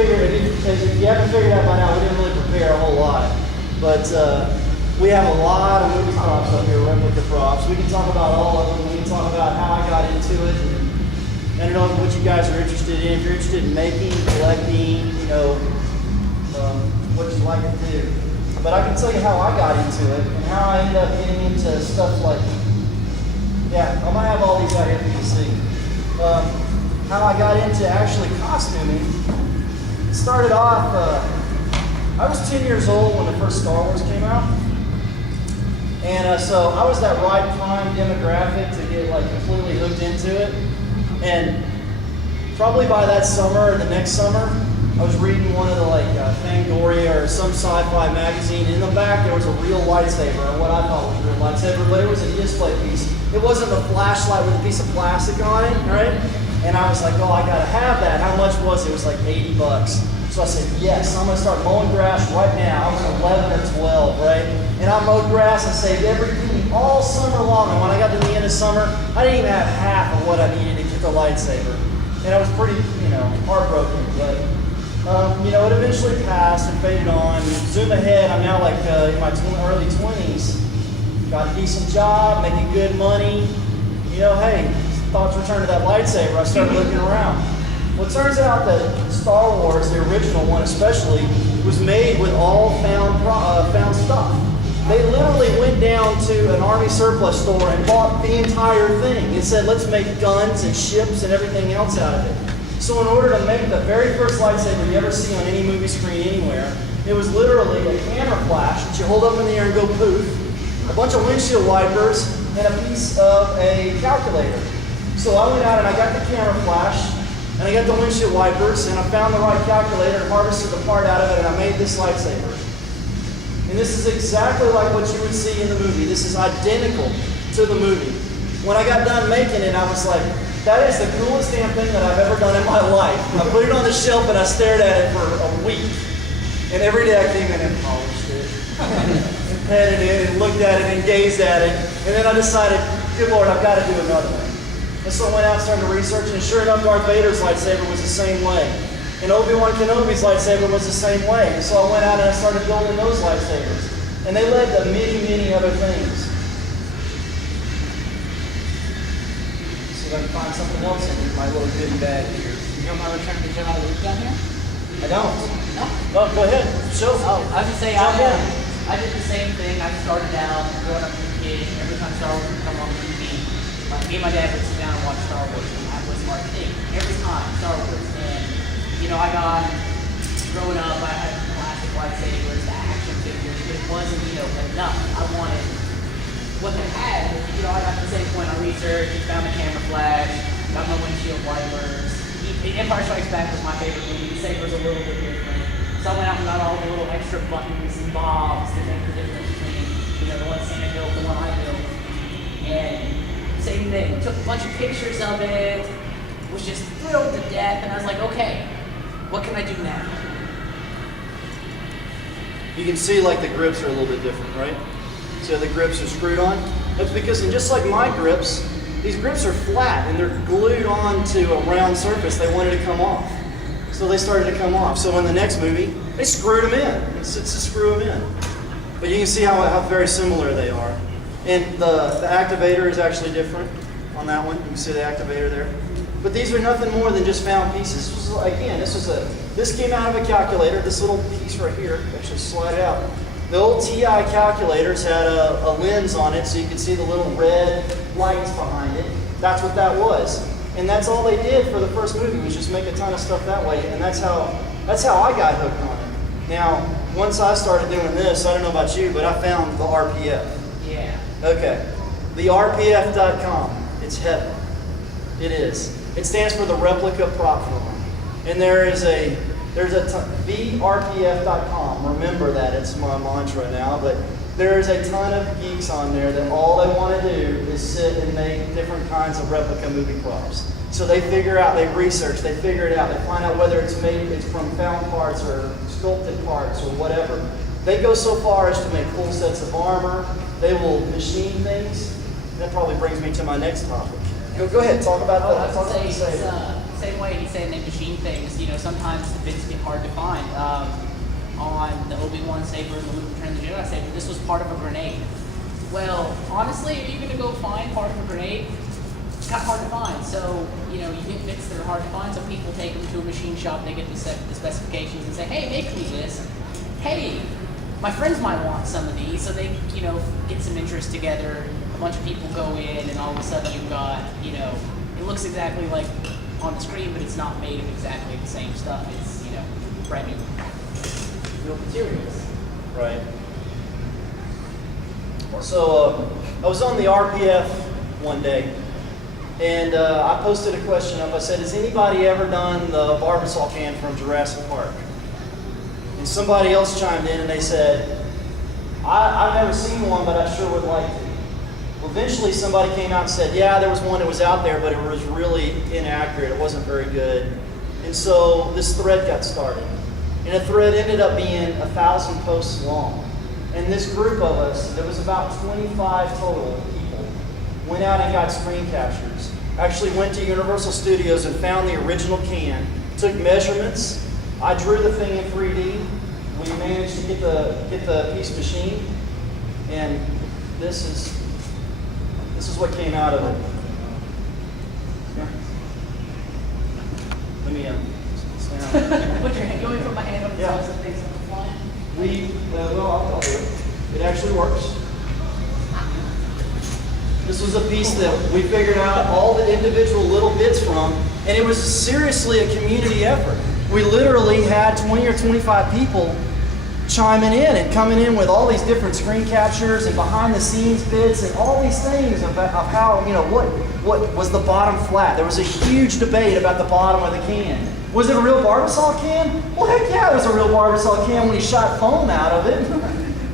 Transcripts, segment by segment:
figured, if you haven't figured out by now, we didn't really prepare a whole lot. But we have a lot of movie props up here, replica props. We can talk about all of them. We can talk about how I got into it. And I don't know what you guys are interested in. If you're interested in making, collecting, you know, what you like to do. But I can tell you how I got into it and how I ended up getting into stuff like, yeah, I'm going to have all these out here for you to see. How I got into actually costuming. It started off, I was 10 years old when the first Star Wars came out. And so I was that right prime demographic to get like completely hooked into it. And probably by that summer or the next summer, I was reading one of the like Fangoria or some sci-fi magazine. In the back there was a real lightsaber, or what I thought was a real lightsaber, but it was a display piece. It wasn't a flashlight with a piece of plastic on it, right? And I was like, oh, I gotta have that. How much was it? It was like 80 bucks. So I said, yes, I'm gonna start mowing grass right now. I was 11 or 12, right? And I mowed grass and saved every penny all summer long. And when I got to the end of summer, I didn't even have half of what I needed to get the lightsaber. And I was pretty, heartbroken. But, it eventually passed and faded on. Zoom ahead, I'm now like in my early 20s. Got a decent job, making good money. Hey, thoughts returned to that lightsaber. I started looking around. Well, it turns out that Star Wars, the original one especially, was made with all found stuff. They literally went down to an army surplus store and bought the entire thing. It said, let's make guns and ships and everything else out of it. So in order to make the very first lightsaber you ever see on any movie screen anywhere, it was literally a camera flash that you hold up in the air and go poof, a bunch of windshield wipers, and a piece of a calculator. So I went out and I got the camera flash, and I got the windshield wipers, and I found the right calculator and harvested the part out of it, and I made this lightsaber. And this is exactly like what you would see in the movie. This is identical to the movie. When I got done making it, I was like, that is the coolest damn thing that I've ever done in my life. I put it on the shelf and I stared at it for a week. And every day I came in and polished it, and petted it, and looked at it, and gazed at it. And then I decided, good Lord, I've got to do another one. And so I went out and started researching, and sure enough, Darth Vader's lightsaber was the same way. And Obi-Wan Kenobi's lightsaber was the same way. And so I went out and I started building those lightsabers. And they led to many, many other things. See if I can find something else in my little goodie bag here. You know my Return to the Jedi look down here? I don't. No? Oh, go ahead. Show. Oh, I was just saying, I did the same thing. I started out growing up as a kid. Every time Star Wars would come on TV, me and my dad would sit down and watch Star Wars, and that was our thing. Every time, Star Wars. And, I got, growing up, I had classic lightsabers, the action figures, but it wasn't, enough. I wanted what they had. I got to the same point on research, found the camera flash, got my windshield wipers. Empire Strikes Back was my favorite movie. The saber's a little bit different. So I went out and got all the little extra buttons and bobs to make the difference between, the one Santa built, the one I built. And same thing. Took a bunch of pictures of it. Was just thrilled to death. And I was like, okay, what can I do now? You can see like the grips are a little bit different, right? So the grips are screwed on. That's because, and just like my grips, these grips are flat and they're glued onto a round surface. They wanted to come off. So they started to come off. So in the next movie, they screwed them in. It's to screw them in. But you can see how very similar they are. And the activator is actually different on that one. You can see the activator there. But these are nothing more than just found pieces. This came out of a calculator. This little piece right here, actually slide it out. The old TI calculators had a lens on it so you could see the little red lights behind it. That's what that was. And that's all they did for the first movie, was just make a ton of stuff that way. And that's how I got hooked on it. Now, once I started doing this, I don't know about you, but I found the RPF. Yeah. Okay. The RPF.com. It's heaven. It is. It stands for the Replica Prop Firm. And there's a VRPF.com. Remember that, it's my mantra now, but there's a ton of geeks on there that all they want to do is sit and make different kinds of replica movie props. So they figure out, they research, they figure it out, they find out whether it's from found parts or sculpted parts or whatever. They go so far as to make full sets of armor. They will machine things. That probably brings me to my next topic. Go ahead, talk about that. Same way. saying they machine things, sometimes the bits get hard to find. On the Obi-Wan saber and the Luke Return of the Jedi saber, this was part of a grenade. Well, honestly, are you going to go find part of a grenade? It's kind of hard to find. So, you get bits that are hard to find, so people take them to a machine shop, they get the specifications and say, hey, make me this. Hey, my friends might want some of these, so they, get some interest together. A bunch of people go in, and all of a sudden you've got, it looks exactly like on the screen, but it's not made of exactly the same stuff. It's, brand new. Real materials. Right. So I was on the RPF one day, and I posted a question up. I said, has anybody ever done the Barbasol can from Jurassic Park? And somebody else chimed in and they said, I've never seen one, but I sure would like to. Well, eventually somebody came out and said, yeah, there was one that was out there, but it was really inaccurate. It wasn't very good. And so this thread got started. And the thread ended up being 1,000 posts long. And this group of us, there was about 25 total people, went out and got screen captures. Actually went to Universal Studios and found the original can, took measurements. I drew the thing in 3D. We managed to get the piece machined, and this is what came out of it. Yeah. Let me stand. Put your hand. You want me to put my hand on the Yeah. sides of things on the fly? I'll do it. It actually works. This was a piece that we figured out all the individual little bits from, and it was seriously a community effort. We literally had 20 or 25 people chiming in and coming in with all these different screen captures and behind the scenes bits and all these things of how, what was the bottom flat. There was a huge debate about the bottom of the can. Was it a real Barbasol can? Well, heck yeah, it was a real Barbasol can when he shot foam out of it.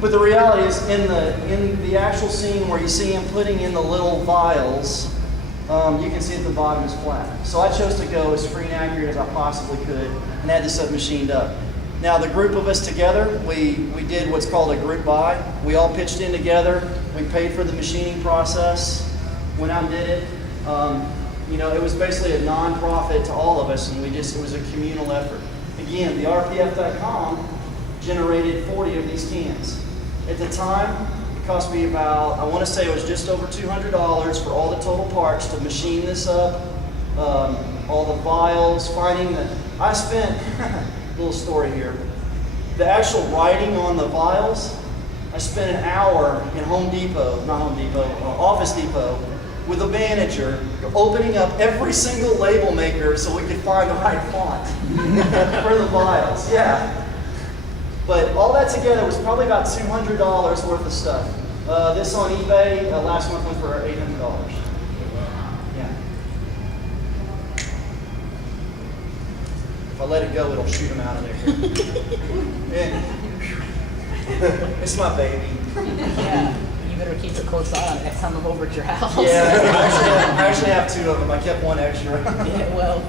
But the reality is, in the actual scene where you see him putting in the little vials, you can see that the bottom is flat. So I chose to go as screen accurate as I possibly could and had this stuff machined up. Now the group of us together, we did what's called a group buy. We all pitched in together. We paid for the machining process, went out and did it. It was basically a non-profit to all of us, and it was a communal effort. Again, the RPF.com generated 40 of these cans. At the time, it cost me about, I want to say it was just over $200 for all the total parts to machine this up, all the vials, I spent, little story here, the actual writing on the vials, I spent an hour in Office Depot, with a manager opening up every single label maker so we could find the right font for the vials. Yeah. But all that together was probably about $200 worth of stuff. This on eBay last month went for $800. Yeah. If I let it go, it'll shoot them out of there. Yeah. It's my baby. Yeah. You better keep a close eye on it next time I'm over at your house. Yeah, I actually have 2 of them. I kept 1 extra. Yeah, well.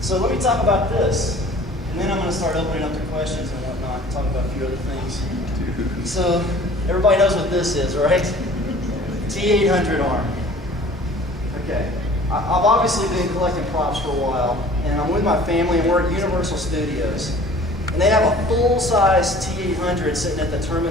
So let me talk about this. And then I'm going to start opening up to questions and whatnot, and talk about a few other things. So everybody knows what this is, right? T800 arm. Okay. I've obviously been collecting props for a while, and I'm with my family, and we're at Universal Studios. And they have a full-size T800 sitting at the terminal.